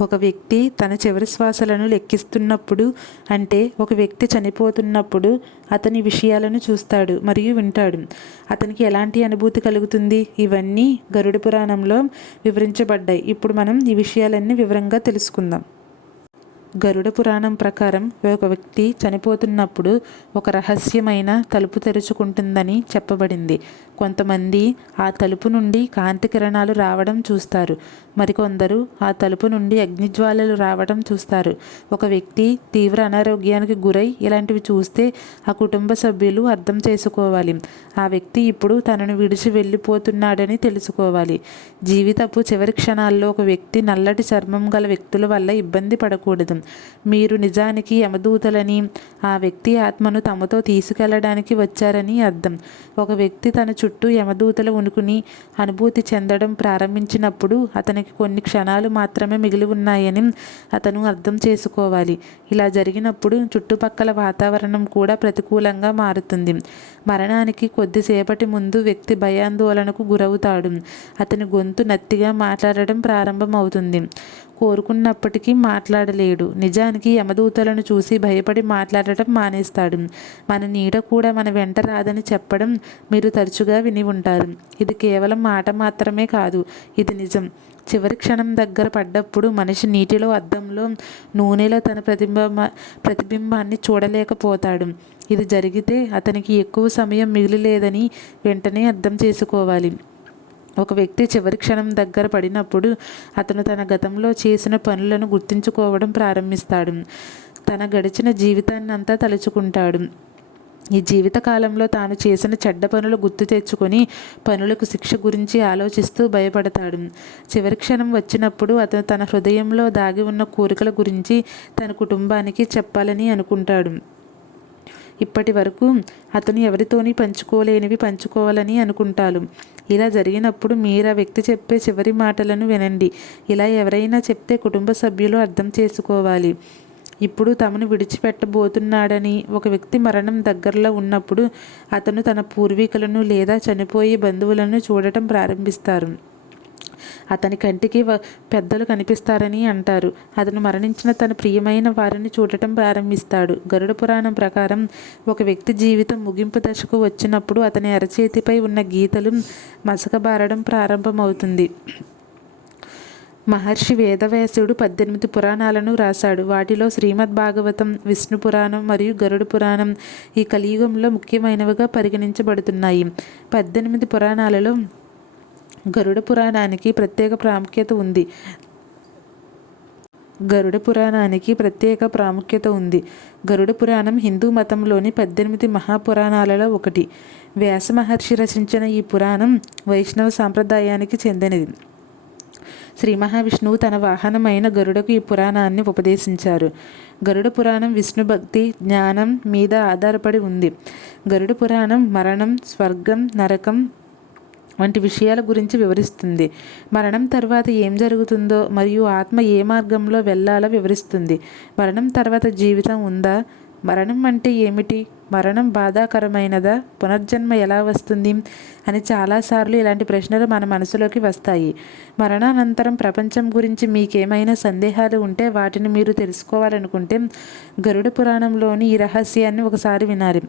ఒక వ్యక్తి తన చివరి శ్వాసలను లెక్కిస్తున్నప్పుడు, అంటే ఒక వ్యక్తి చనిపోతున్నప్పుడు అతని విషయాలను చూస్తాడు మరియు వింటాడు. అతనికి ఎలాంటి అనుభూతి కలుగుతుంది? ఇవన్నీ గరుడ పురాణంలో వివరించబడ్డాయి. ఇప్పుడు మనం ఈ విషయాలన్నీ వివరంగా తెలుసుకుందాం. గరుడ పురాణం ప్రకారం ఒక వ్యక్తి చనిపోతున్నప్పుడు ఒక రహస్యమైన తలుపు తెరుచుకుంటుందని చెప్పబడింది. కొంతమంది ఆ తలుపు నుండి కాంతి కిరణాలు రావడం చూస్తారు. మరికొందరు ఆ తలుపు నుండి అగ్నిజ్వాలలు రావడం చూస్తారు. ఒక వ్యక్తి తీవ్ర అనారోగ్యానికి గురై ఇలాంటివి చూస్తే ఆ కుటుంబ సభ్యులు అర్థం చేసుకోవాలి. ఆ వ్యక్తి ఇప్పుడు తనను విడిచి వెళ్ళిపోతున్నాడని తెలుసుకోవాలి. జీవితపు చివరి క్షణాల్లో ఒక వ్యక్తి నల్లటి చర్మం గల వ్యక్తుల వల్ల ఇబ్బంది పడకూడదు. మీరు నిజానికి యమదూతలని, ఆ వ్యక్తి ఆత్మను తమతో తీసుకెళ్లడానికి వచ్చారని అర్థం. ఒక వ్యక్తి తన చుట్టూ యమదూతల ఉనికిని అనుభూతి చెందడం ప్రారంభించినప్పుడు అతనికి కొన్ని క్షణాలు మాత్రమే మిగిలి ఉన్నాయని అతను అర్థం చేసుకోవాలి. ఇలా జరిగినప్పుడు చుట్టుపక్కల వాతావరణం కూడా ప్రతికూలంగా మారుతుంది. మరణానికి కొద్దిసేపటి ముందు వ్యక్తి భయాందోళనకు గురవుతాడు. అతని గొంతు నత్తిగా మాట్లాడడం ప్రారంభమవుతుంది. కోరుకున్నప్పటికీ మాట్లాడలేడు. నిజానికి యమదూతలను చూసి భయపడి మాట్లాడటం మానేస్తాడు. మన నీడ కూడా మన వెంట రాదని చెప్పడం మీరు తరచుగా విని ఉంటారు. ఇది కేవలం మాట మాత్రమే కాదు, ఇది నిజం. చివరి క్షణం దగ్గర పడ్డప్పుడు మనిషి నీటిలో, అద్దంలో, నూనెలో తన ప్రతిబింబాన్ని చూడలేకపోతాడు. ఇది జరిగితే అతనికి ఎక్కువ సమయం మిగిలిలేదని వెంటనే అర్థం చేసుకోవాలి. ఒక వ్యక్తి చివరి క్షణం దగ్గర పడినప్పుడు అతను తన గతంలో చేసిన పనులను గుర్తుంచుకోవడం ప్రారంభిస్తాడు. తన గడిచిన జీవితాన్ని అంతా తలుచుకుంటాడు. ఈ జీవితకాలంలో తాను చేసిన చెడ్డ పనులు గుర్తు తెచ్చుకొని పనులకు శిక్ష గురించి ఆలోచిస్తూ భయపడతాడు. చివరి క్షణం వచ్చినప్పుడు అతను తన హృదయంలో దాగి ఉన్న కోరికల గురించి తన కుటుంబానికి చెప్పాలని అనుకుంటాడు. ఇప్పటి వరకు అతను ఎవరితోని పంచుకోలేనివి పంచుకోవాలని అనుకుంటాడు. ఇలా జరిగినప్పుడు మీరు ఆ వ్యక్తి చెప్పే చివరి మాటలను వినండి. ఇలా ఎవరైనా చెప్తే కుటుంబ సభ్యులు అర్థం చేసుకోవాలి. ఇప్పుడు తమను విడిచిపెట్టబోతున్నాడని. ఒక వ్యక్తి మరణం దగ్గరలో ఉన్నప్పుడు అతను తన పూర్వీకులను లేదా చనిపోయే బంధువులను చూడటం ప్రారంభిస్తారు. అతని కంటికి పెద్దలు కనిపిస్తారని అంటారు. అతను మరణించిన తన ప్రియమైన వారిని చూడటం ప్రారంభిస్తాడు. గరుడ పురాణం ప్రకారం ఒక వ్యక్తి జీవితం ముగింపు దశకు వచ్చినప్పుడు అతని అరచేతిపై ఉన్న గీతలు మసకబారడం ప్రారంభమవుతుంది. మహర్షి వేదవ్యాసుడు 18 పురాణాలను రాశాడు. వాటిలో శ్రీమద్ భాగవతం, విష్ణు పురాణం మరియు గరుడ పురాణం ఈ కలియుగంలో ముఖ్యమైనవిగా పరిగణించబడుతున్నాయి. 18 పురాణాలలో గరుడ పురాణానికి ప్రత్యేక ప్రాముఖ్యత ఉంది. గరుడ పురాణం హిందూ మతంలోని 18 మహాపురాణాలలో ఒకటి. వ్యాస మహర్షి రచించిన ఈ పురాణం వైష్ణవ సాంప్రదాయానికి చెందినది. శ్రీ మహావిష్ణువు తన వాహనమైన గరుడకు ఈ పురాణాన్ని ఉపదేశించారు. గరుడ పురాణం విష్ణు భక్తి, జ్ఞానం మీద ఆధారపడి ఉంది. గరుడ పురాణం మరణం, స్వర్గం, నరకం వంటి విషయాల గురించి వివరిస్తుంది. మరణం తర్వాత ఏం జరుగుతుందో మరియు ఆత్మ ఏ మార్గంలో వెళ్ళాలో వివరిస్తుంది. మరణం తర్వాత జీవితం ఉందా? మరణం అంటే ఏమిటి? మరణం బాధాకరమైనదా? పునర్జన్మ ఎలా వస్తుంది అని చాలాసార్లు ఇలాంటి ప్రశ్నలు మన మనసులోకి వస్తాయి. మరణానంతరం ప్రపంచం గురించి మీకేమైనా సందేహాలు ఉంటే, వాటిని మీరు తెలుసుకోవాలనుకుంటే గరుడ పురాణంలోని ఈ రహస్యాన్ని ఒకసారి వినాలి.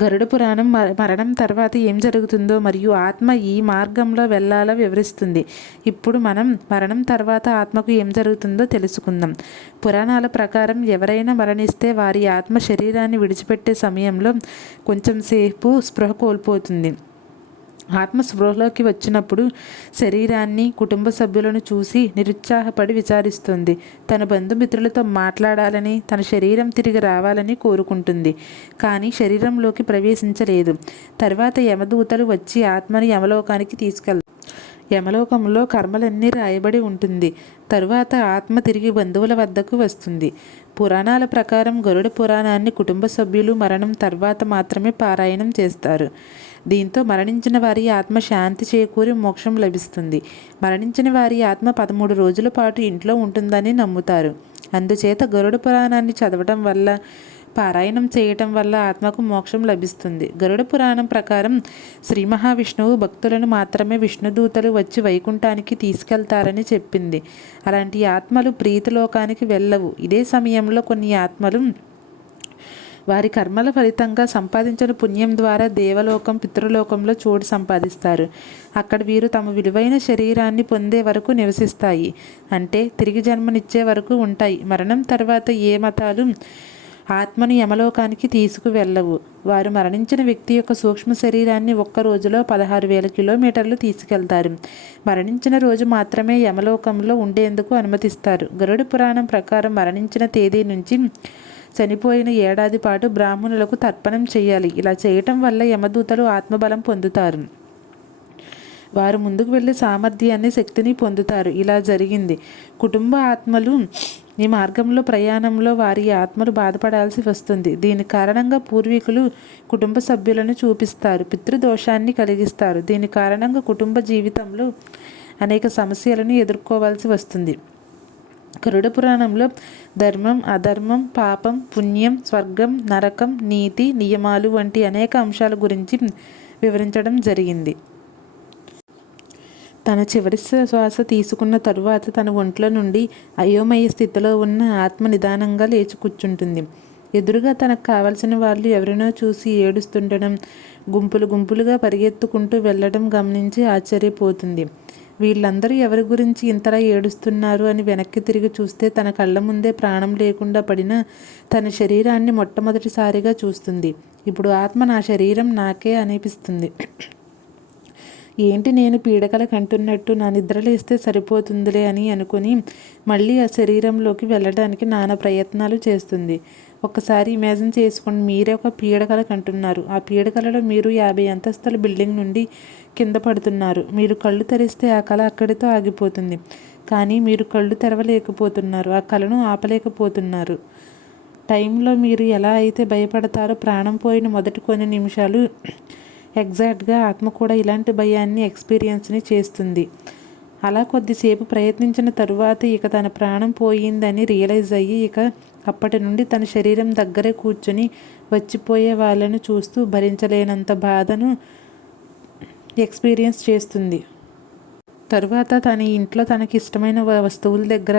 గరుడ పురాణం మరణం తర్వాత ఏం జరుగుతుందో మరియు ఆత్మ ఈ మార్గంలో వెళ్ళాలో వివరిస్తుంది. ఇప్పుడు మనం మరణం తర్వాత ఆత్మకు ఏం జరుగుతుందో తెలుసుకుందాం. పురాణాల ప్రకారం ఎవరైనా మరణిస్తే వారి ఆత్మ శరీరాన్ని విడిచిపెట్టే సమయంలో కొంచెం సేపు స్పృహ కోల్పోతుంది. ఆత్మ స్పృహలోకి వచ్చినప్పుడు శరీరాన్ని, కుటుంబ సభ్యులను చూసి నిరుత్సాహపడి విచారిస్తుంది. తన బంధుమిత్రులతో మాట్లాడాలని, తన శరీరం తిరిగి రావాలని కోరుకుంటుంది. కానీ శరీరంలోకి ప్రవేశించలేదు. తర్వాత యమదూతలు వచ్చి ఆత్మని యమలోకానికి తీసుకెళ్తారు. యమలోకంలో కర్మలన్నీ రాయబడి ఉంటుంది. తరువాత ఆత్మ తిరిగి బంధువుల వద్దకు వస్తుంది. పురాణాల ప్రకారం గరుడ పురాణాన్ని కుటుంబ సభ్యులు మరణం తర్వాత మాత్రమే పారాయణం చేస్తారు. దీంతో మరణించిన వారి ఆత్మ శాంతి చేకూరి మోక్షం లభిస్తుంది. మరణించిన వారి ఆత్మ 13 రోజుల పాటు ఇంట్లో ఉంటుందని నమ్ముతారు. అందుచేత గరుడ పురాణాన్ని చదవటం వల్ల పారాయణం చేయటం వల్ల ఆత్మకు మోక్షం లభిస్తుంది. గరుడ పురాణం ప్రకారం శ్రీ మహావిష్ణువు భక్తులను మాత్రమే విష్ణుదూతలు వచ్చి వైకుంఠానికి తీసుకెళ్తారని చెప్పింది. అలాంటి ఆత్మలు ప్రీతిలోకానికి వెళ్ళవు. ఇదే సమయంలో కొన్ని ఆత్మలు వారి కర్మల ఫలితంగా సంపాదించిన పుణ్యం ద్వారా దేవలోకం, పితృలోకంలో చోటు సంపాదిస్తారు. అక్కడ వీరు తమ విలువైన శరీరాన్ని పొందే వరకు నివసిస్తాయి. అంటే తిరిగి జన్మనిచ్చే వరకు ఉంటాయి. మరణం తర్వాత ఏ మతాలు ఆత్మను యమలోకానికి తీసుకువెళ్ళవు. వారు మరణించిన వ్యక్తి యొక్క సూక్ష్మ శరీరాన్ని ఒక్క రోజులో 16,000 కిలోమీటర్లు తీసుకెళ్తారు. మరణించిన రోజు మాత్రమే యమలోకంలో ఉండేందుకు అనుమతిస్తారు. గరుడ పురాణం ప్రకారం మరణించిన తేదీ నుంచి చనిపోయిన ఏడాది పాటు బ్రాహ్మణులకు తర్పణం చేయాలి. ఇలా చేయటం వల్ల యమదూతలు ఆత్మబలం పొందుతారు. వారు ముందుకు వెళ్ళే సామర్థ్యాన్ని, శక్తిని పొందుతారు. ఇలా జరిగింది. కుటుంబ ఆత్మలు ఈ మార్గంలో ప్రయాణంలో వారి ఆత్మలు బాధపడాల్సి వస్తుంది. దీని కారణంగా పూర్వీకులు కుటుంబ సభ్యులను చూపిస్తారు, పితృదోషాన్ని కలిగిస్తారు. దీని కారణంగా కుటుంబ జీవితంలో అనేక సమస్యలను ఎదుర్కోవాల్సి వస్తుంది. గరుడ పురాణంలో ధర్మం, అధర్మం, పాపం, పుణ్యం, స్వర్గం, నరకం, నీతి, నియమాలు వంటి అనేక అంశాల గురించి వివరించడం జరిగింది. తన చివరి శ్వాస తీసుకున్న తరువాత తన ఒంట్లో నుండి అయోమయ స్థితిలో ఉన్న ఆత్మ నిదానంగా లేచి కూర్చుంటుంది. ఎదురుగా తనకు కావలసిన వాళ్ళు ఎవరినో చూసి ఏడుస్తుండడం, గుంపులు గుంపులుగా పరిగెత్తుకుంటూ వెళ్ళడం గమనించి ఆశ్చర్యపోతుంది. వీళ్ళందరూ ఎవరి గురించి ఇంతలా ఏడుస్తున్నారు అని వెనక్కి తిరిగి చూస్తే తన కళ్ళ ముందే ప్రాణం లేకుండా పడిన తన శరీరాన్ని మొట్టమొదటిసారిగా చూస్తుంది. ఇప్పుడు ఆత్మ నా శరీరం నాకే అనిపిస్తుంది. ఏంటి నేను పీడకల కంటున్నట్టు, నా నిద్రలేస్తే సరిపోతుందిలే అని అనుకుని మళ్ళీ ఆ శరీరంలోకి వెళ్ళడానికి నానా ప్రయత్నాలు చేస్తుంది. ఒక్కసారి ఇమాజిన్ చేసుకోండి, మీరే ఒక పీడకల కంటున్నారు. ఆ పీడకలలో మీరు 50 అంతస్తుల బిల్డింగ్ నుండి కింద పడుతున్నారు. మీరు కళ్ళు తెరిస్తే ఆ కళ అక్కడితో ఆగిపోతుంది. కానీ మీరు కళ్ళు తెరవలేకపోతున్నారు, ఆ కళను ఆపలేకపోతున్నారు. టైంలో మీరు ఎలా అయితే భయపడతారో ప్రాణం పోయిన మొదటి కొన్ని నిమిషాలు ఎగ్జాక్ట్గా ఆత్మ కూడా ఇలాంటి భయాన్ని ఎక్స్పీరియన్స్ని చేస్తుంది. అలా కొద్దిసేపు ప్రయత్నించిన తరువాత ఇక తన ప్రాణం పోయిందని రియలైజ్ అయ్యి ఇక అప్పటి నుండి తన శరీరం దగ్గరే కూర్చొని వచ్చిపోయే వాళ్ళను చూస్తూ భరించలేనంత బాధను ఎక్స్పీరియన్స్ చేస్తుంది. తరువాత తన ఇంట్లో తనకి ఇష్టమైన వస్తువుల దగ్గర,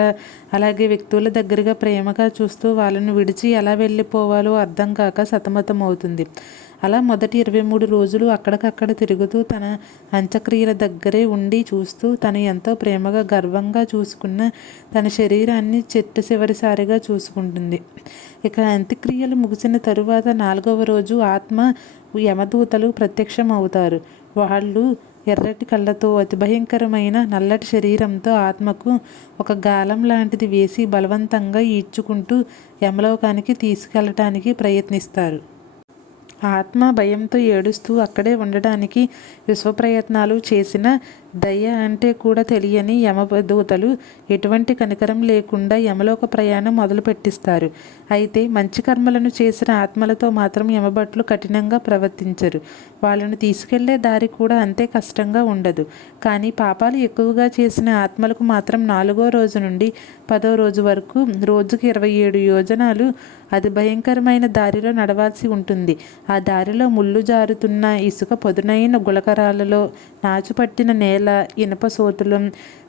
అలాగే వ్యక్తుల దగ్గరగా ప్రేమగా చూస్తూ వాళ్ళను విడిచి ఎలా వెళ్ళిపోవాలో అర్థం కాక సతమతం అవుతుంది. అలా మొదటి 23 రోజులు అక్కడికక్కడ తిరుగుతూ తన అంత్యక్రియల దగ్గరే ఉండి చూస్తూ తను ఎంతో ప్రేమగా, గర్వంగా చూసుకున్న తన శరీరాన్ని చివరిసారిగా చూసుకుంటుంది. ఇక అంత్యక్రియలు ముగిసిన తరువాత 4వ రోజు ఆత్మ యమదూతలు ప్రత్యక్షం అవుతారు. వాళ్ళు ఎర్రటి కళ్ళతో, అతి భయంకరమైన నల్లటి శరీరంతో ఆత్మకు ఒక గాలం లాంటిది వేసి బలవంతంగా ఈడ్చుకుంటూ యమలోకానికి తీసుకెళ్ళటానికి ప్రయత్నిస్తారు. ఆత్మ భయంతో ఏడుస్తూ అక్కడే ఉండడానికి విశ్వప్రయత్నాలు చేసిన దయ అంటే కూడా తెలియని యమదూతలు ఎటువంటి కనికరం లేకుండా యమలోక ప్రయాణం మొదలుపెట్టిస్తారు. అయితే మంచి కర్మలను చేసిన ఆత్మలతో మాత్రం యమభట్లు కఠినంగా ప్రవర్తించరు. వాళ్ళను తీసుకెళ్లే దారి కూడా అంతే కష్టంగా ఉండదు. కానీ పాపాలు ఎక్కువగా చేసిన ఆత్మలకు మాత్రం 4వ రోజు నుండి 10వ రోజు వరకు రోజుకి 27 యోజనాలు అది భయంకరమైన దారిలో నడవాల్సి ఉంటుంది. ఆ దారిలో ముళ్ళు జారుతున్న ఇసుక, పదునైన గులకరాలలో నాచుపట్టిన నేల, ఇనప సోతులు,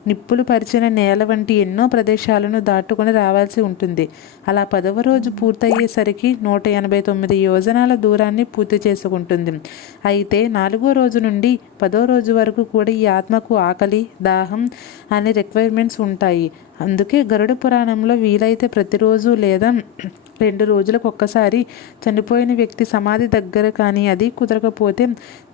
నిప్పులు పరిచిన నేల వంటి ఎన్నో ప్రదేశాలను దాటుకొని రావాల్సి ఉంటుంది. అలా 10వ రోజు పూర్తయ్యేసరికి 189 యోజనాల దూరాన్ని పూర్తి చేసుకుంటుంది. అయితే 4వ రోజు నుండి 10వ రోజు వరకు కూడా ఈ ఆత్మకు ఆకలి, దాహం అనే రిక్వైర్మెంట్స్ ఉంటాయి. అందుకే గరుడ పురాణంలో వీలైతే ప్రతిరోజు లేదా 2 రోజులకు ఒక్కసారి చనిపోయిన వ్యక్తి సమాధి దగ్గర కానీ, అది కుదరకపోతే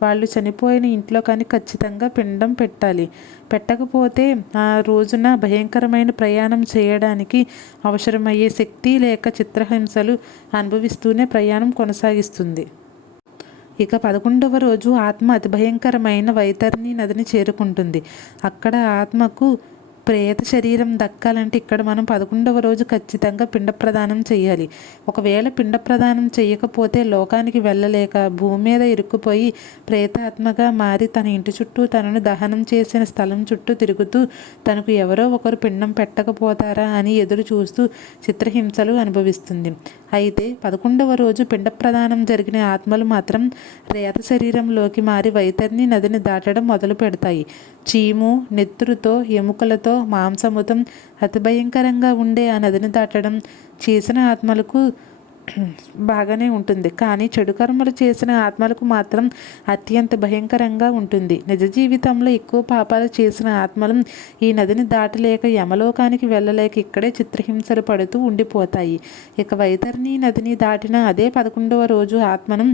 వాళ్ళు చనిపోయిన ఇంట్లో కానీ ఖచ్చితంగా పిండం పెట్టాలి. పెట్టకపోతే ఆ రోజున భయంకరమైన ప్రయాణం చేయడానికి అవసరమయ్యే శక్తి లేక చిత్రహింసలు అనుభవిస్తూనే ప్రయాణం కొనసాగిస్తుంది. ఇక 11వ రోజు ఆత్మ అతి భయంకరమైన వైతరణి నదిని చేరుకుంటుంది. అక్కడ ఆత్మకు ప్రేత శరీరం దక్కాలంటే ఇక్కడ మనం 11వ రోజు ఖచ్చితంగా పిండ ప్రదానం చేయాలి. ఒకవేళ పిండ ప్రదానం చేయకపోతే లోకానికి వెళ్ళలేక భూమి మీద ఇరుక్కుపోయి ప్రేతాత్మగా మారి తన ఇంటి చుట్టూ తనను దహనం చేసిన స్థలం చుట్టూ తిరుగుతూ తనకు ఎవరో ఒకరు పిండం పెట్టకపోతారా అని ఎదురు చూస్తూ చిత్రహింసలు అనుభవిస్తుంది. అయితే 11వ రోజు పిండ ప్రదానం జరిగిన ఆత్మలు మాత్రం ప్రేత శరీరంలోకి మారి వైతర్ని నదిని దాటడం మొదలు పెడతాయి. చీము, నెత్తురుతో, ఎముకలతో, మాంసముతం అతి భయంకరంగా ఉండే ఆ నదిని దాటడం చేసిన ఆత్మలకు బాగానే ఉంటుంది. కానీ చెడు కర్మలు చేసిన ఆత్మలకు మాత్రం అత్యంత భయంకరంగా ఉంటుంది. నిజ జీవితంలో ఎక్కువ పాపాలు చేసిన ఆత్మలు ఈ నదిని దాటలేక యమలోకానికి వెళ్ళలేక ఇక్కడే చిత్రహింసలు పడుతూ ఉండిపోతాయి. ఇక వైతర్ని నదిని దాటిన అదే 11వ రోజు ఆత్మను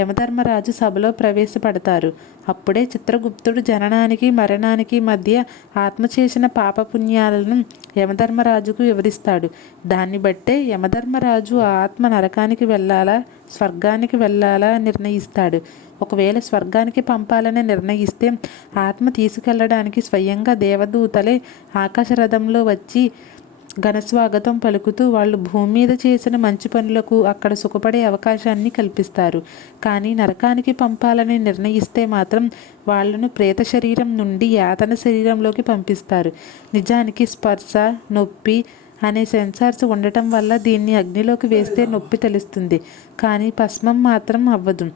యమధర్మరాజు సభలో ప్రవేశపెడతారు. అప్పుడే చిత్రగుప్తుడు జననానికి మరణానికి మధ్య ఆత్మ చేసిన పాపపుణ్యాలను యమధర్మరాజుకు వివరిస్తాడు. దాన్ని బట్టే యమధర్మరాజు ఆ ఆత్మ నరకానికి వెళ్ళాలా స్వర్గానికి వెళ్ళాలా నిర్ణయిస్తాడు. ఒకవేళ స్వర్గానికి పంపాలని నిర్ణయిస్తే ఆత్మ తీసుకెళ్లడానికి స్వయంగా దేవదూతలే ఆకాశరథంలో వచ్చి ఘనస్వాగతం పలుకుతూ వాళ్ళు భూమి మీద చేసిన మంచి పనులకు అక్కడ సుఖపడే అవకాశాన్ని కల్పిస్తారు. కానీ నరకానికి పంపాలని నిర్ణయిస్తే మాత్రం వాళ్లను ప్రేత శరీరం నుండి యాతన శరీరంలోకి పంపిస్తారు. నిజానికి స్పర్శ, నొప్పి అనే సెన్సార్స్ ఉండటం వల్ల దీన్ని అగ్నిలోకి వేస్తే నొప్పి తెలుస్తుంది, కానీ భస్మం మాత్రం అవ్వదు.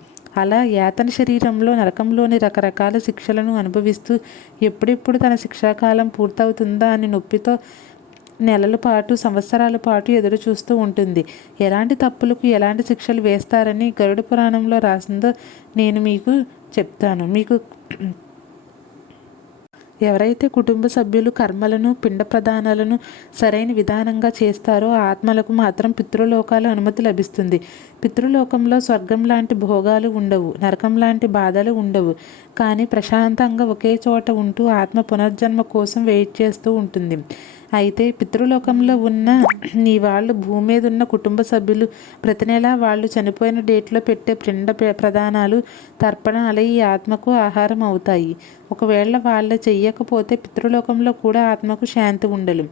అలా యాతన శరీరంలో నరకంలోని రకరకాల శిక్షలను అనుభవిస్తూ ఎప్పుడెప్పుడు తన శిక్షాకాలం పూర్తవుతుందా అని నొప్పితో నెలల పాటు సంవత్సరాల పాటు ఎదురు చూస్తూ ఉంటుంది. ఎలాంటి తప్పులకు ఎలాంటి శిక్షలు వేస్తారని గరుడ పురాణంలో రాసిందో నేను మీకు చెప్తాను. ఎవరైతే కుటుంబ సభ్యులు కర్మలను పిండ ప్రదానాలను సరైన విధానంగా చేస్తారో ఆ ఆత్మలకు మాత్రం పితృలోకాల అనుమతి లభిస్తుంది. పితృలోకంలో స్వర్గం లాంటి భోగాలు ఉండవు, నరకం లాంటి బాధలు ఉండవు. కానీ ప్రశాంతంగా ఒకే చోట ఉంటూ ఆత్మ పునర్జన్మ కోసం వెయిట్ చేస్తూ ఉంటుంది. అయితే పితృలోకంలో ఉన్న నీ వాళ్ళు భూమి మీద ఉన్న కుటుంబ సభ్యులు ప్రతి నెలా వాళ్ళు చనిపోయిన డేట్లో పెట్టే పిండ ప్రదానాలు, తర్పణాలు ఈ ఆత్మకు ఆహారం అవుతాయి. ఒకవేళ వాళ్ళు చెయ్యకపోతే పితృలోకంలో కూడా ఆత్మకు శాంతి ఉండదు.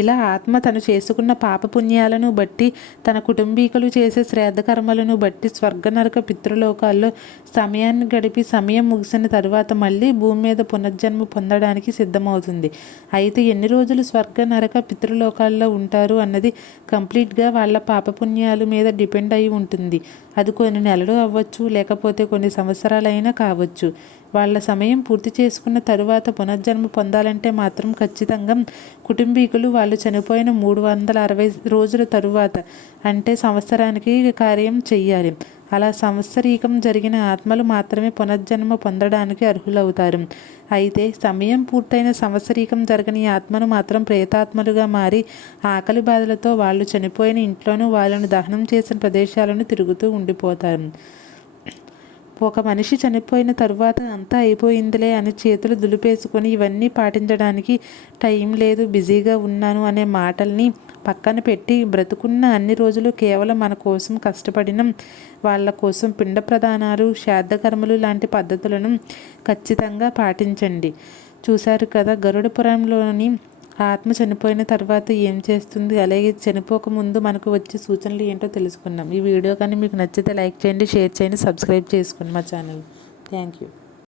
ఇలా ఆత్మ తను చేసుకున్న పాపపుణ్యాలను బట్టి, తన కుటుంబీకులు చేసే శ్రాద్ధకర్మలను బట్టి స్వర్గ నరక పితృలోకాల్లో సమయాన్ని గడిపి సమయం ముగిసిన తరువాత మళ్ళీ భూమి మీద పునర్జన్మ పొందడానికి సిద్ధమవుతుంది. అయితే ఎన్ని రోజులు స్వర్గ నరక పితృలోకాల్లో ఉంటారు అన్నది కంప్లీట్గా వాళ్ళ పాపపుణ్యాల మీద డిపెండ్ అయి ఉంటుంది. అది కొన్ని నెలలు అవ్వచ్చు, లేకపోతే కొన్ని సంవత్సరాలైనా కావచ్చు. వాళ్ళ సమయం పూర్తి చేసుకున్న తరువాత పునర్జన్మ పొందాలంటే మాత్రం ఖచ్చితంగా కుటుంబీకులు వాళ్ళు చనిపోయిన 360 రోజుల తరువాత అంటే సంవత్సరానికి కార్యం చెయ్యాలి. అలా సంవత్సరీకం జరిగిన ఆత్మలు మాత్రమే పునర్జన్మ పొందడానికి అర్హులవుతారు. అయితే సమయం పూర్తయిన సంవత్సరీకం జరగని ఆత్మను మాత్రం ప్రేతాత్మలుగా మారి ఆకలి బాధలతో వాళ్ళు చనిపోయిన ఇంట్లోనూ వాళ్ళను దహనం చేసిన ప్రదేశాలను తిరుగుతూ ఉండిపోతారు. ఒక మనిషి చనిపోయిన తరువాత అంతా అయిపోయిందిలే అని చేతులు దులిపేసుకొని ఇవన్నీ పాటించడానికి టైం లేదు, బిజీగా ఉన్నాను అనే మాటల్ని పక్కన పెట్టి బ్రతుకున్న అన్ని రోజులు కేవలం మన కోసం కష్టపడిన వాళ్ళ కోసం పిండ ప్రదానాలు, శ్రాద్ధకర్మలు లాంటి పద్ధతులను ఖచ్చితంగా పాటించండి. చూశారు కదా, గరుడ పురాణంలోని ఆత్మ చనిపోయిన తర్వాత ఏం చేస్తుంది, అలాగే చనిపోకముందు మనకు వచ్చే సూచనలు ఏంటో తెలుసుకున్నాం. ఈ వీడియో కానీ మీకు నచ్చితే లైక్ చేయండి, షేర్ చేయండి, సబ్స్క్రైబ్ చేసుకోండి మా ఛానల్. Thank you.